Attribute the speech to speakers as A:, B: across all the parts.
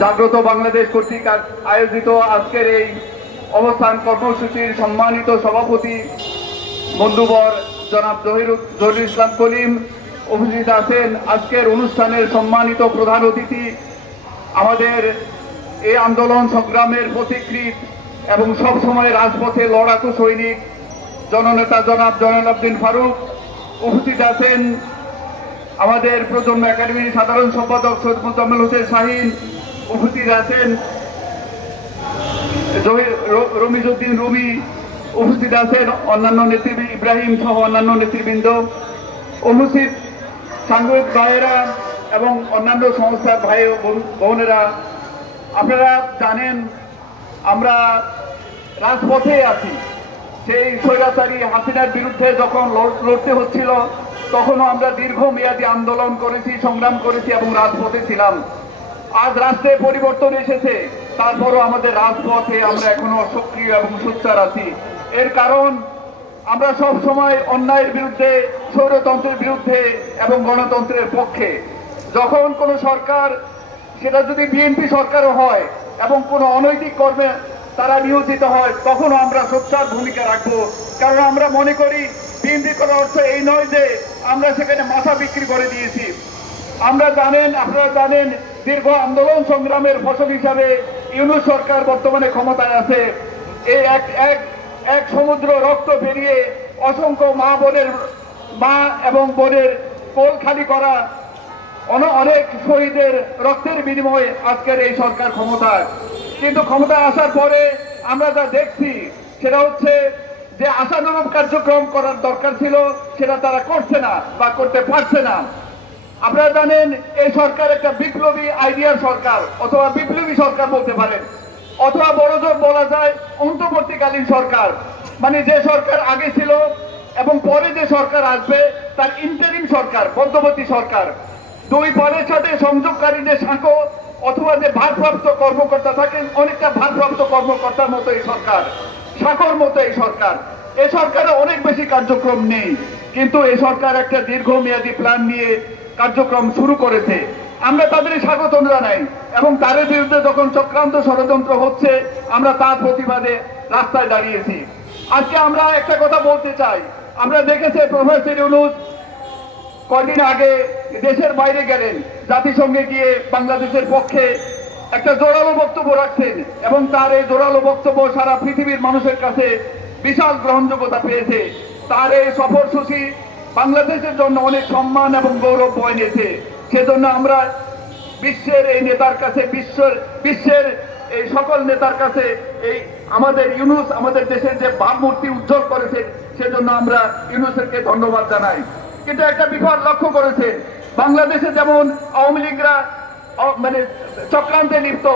A: জাগ্রত বাংলাদেশ কর্তৃক আয়োজিত আজকের এই অবস্থান কর্মসূচির সম্মানিত সভাপতি বন্ধুবর জনাব জহিরুল ইসলাম কলিম উপস্থিত আছেন। আজকের অনুষ্ঠানের সম্মানিত প্রধান অতিথি আমাদের এই আন্দোলন সংগ্রামের পথিকৃত এবং সবসময় রাজপথে লড়াকু সৈনিক, জননেতা জনাব জয়নাল ফারুক উপস্থিত আছেন। আমাদের প্রজন্ম একাডেমির সাধারণ সম্পাদক সৈয়দ মোজাম্মেল হোসেন শাহিন উপস্থিত আছেন। জহির- র- রমিজউদ্দিন রুমি উপস্থিত আছেন। অন্যান্য নেতৃবৃন্দ ইব্রাহিম সহ অন্যান্য নেতৃবৃন্দ। উপস্থিত সাংবাদিক ভাইয়েরা এবং অন্যান্য সংস্থার ভাই বোনেরা। আপনারা জানেন, আমরা রাজপথে আছি। সেই স্বৈরাচারী হাসিনার বিরুদ্ধে যখন লড়- লড়তে হচ্ছিল তখনও আমরা দীর্ঘমেয়াদী আন্দোলন করেছি, সংগ্রাম করেছি এবং রাজপথে ছিলাম। আজ রাষ্ট্রে পরিবর্তন এসেছে, তারপরও আমাদের রাজপথে আমরা এখনও সক্রিয় এবং সোচ্চার আছি। এর কারণ, আমরা সব সময় অন্যায়ের বিরুদ্ধে স্বৈরতন্ত্রের বিরুদ্ধে এবং গণতন্ত্রের পক্ষে। যখন কোনো সরকার, সেটা যদি বিএনপি সরকারও হয় এবং কোনো অনৈতিক কর্মে তারা নিয়োজিত হয়, তখনও আমরা সোচ্চার ভূমিকা রাখব। কারণ আমরা মনে করি, বিএনপি করার অর্থ এই নয় যে আমরা সেখানে মাথা বিক্রি করে দিয়েছি। আমরা জানেন, আপনারা জানেন, দীর্ঘ আন্দোলন সংগ্রামের ফসল হিসাবে ইউনুস সরকার বর্তমানে ক্ষমতায় আছে। এই এক এক এক সমুদ্র রক্ত বেরিয়ে অসংখ্য মা বোনের, মা এবং বোনের কোল খালি করা অন- অনেক শহীদের রক্তের বিনিময়ে আজকের এই সরকার ক্ষমতায়। কিন্তু ক্ষমতায় আসার পরে আমরা যা দেখছি, সেটা হচ্ছে যে আশানুরূপ কার্যক্রম করার দরকার ছিল, সেটা তারা করছে না বা করতে পারছে না। আপনারা জানেন, এই সরকার একটা বিপ্লবী আইডিয়ার সরকার, অথবা বিপ্লবী সরকার বলতে পারেন। অথবা বড় জোর বলা যায়, অন্তর্বর্তীকালীন সরকার। মানে যে সরকার আগে ছিল এবং পরে যে সরকার আসবে, তার ইন্টারিম সরকার, মধ্যবর্তী সরকার। দুই পরের সাথে সংযোগকারীদের সাঁকো অথবা যে ভারপ্রাপ্ত কর্মকর্তা থাকেন, অনেকটা ভারপ্রাপ্ত কর্মকর্তার মতো এই সরকার। সাঁকোর মতো এই সরকার। এ সরকারে অনেক বেশি কার্যক্রম নেই, কিন্তু এই সরকার একটা দীর্ঘমেয়াদী প্ল্যান নিয়ে কার্যক্রম শুরু করেছে। আমরা তাদের স্বাগত জানাই, এবং তাদের বিরুদ্ধে যখন চক্রান্ত ষড়যন্ত্র হচ্ছে, আমরা তার প্রতিবাদে রাস্তায় দাঁড়িয়েছি। আজকে আমরা একটা কথা বলতে চাই। আমরা দেখেছি প্রফেসর ইউনুস কদিন আগে দেশের বাইরে গেলেন, জাতিসংঘে গিয়ে বাংলাদেশের পক্ষে একটা জোরালো বক্তব্য রাখছেন এবং তার এই জোরালো বক্তব্য সারা পৃথিবীর মানুষের কাছে বিশাল গ্রহণযোগ্যতা পেয়েছে। তার এই সফরসূচি বাংলাদেশের জন্য অনেক সম্মান এবং গৌরব বয়ে এনেছে সেজন্য আমরা বিশ্বের এই নেতার কাছে, বিশ্বের বিশ্বের এই সকল নেতার কাছে এই আমাদের ইউনুস, আমাদের দেশের যে ভাবমূর্তি উজ্জ্বল করেছে সেজন্য আমরা ইউনুসেরকে ধন্যবাদ জানাই। কিন্তু একটা বিপদ লক্ষ্য করেছে বাংলাদেশে যেমন আওয়ামী লীগরা মানে চক্রান্তে লিপ্ত।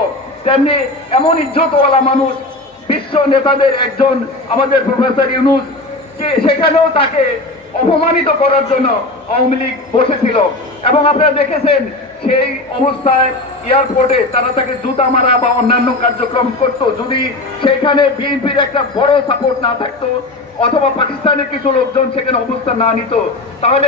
A: তেমনি এমন ইজ্জতওয়ালা মানুষ, বিশ্ব নেতাদের একজন আমাদের প্রফেসর ইউনুস সেখানেও তাকে অপমানিত করার জন্য আওয়ামী লীগ বসেছিল। এবং আপনারা দেখেছেন, সেই অবস্থায় এয়ারপোর্টে তারা তাকে জুতা মারা বা অন্যান্য কার্যক্রম করত। যদি সেখানে বিএনপির একটা বড় সাপোর্ট না থাকতো, অথবা পাকিস্তানের কিছু লোকজন সেখানে অবস্থান না নিত, তাহলে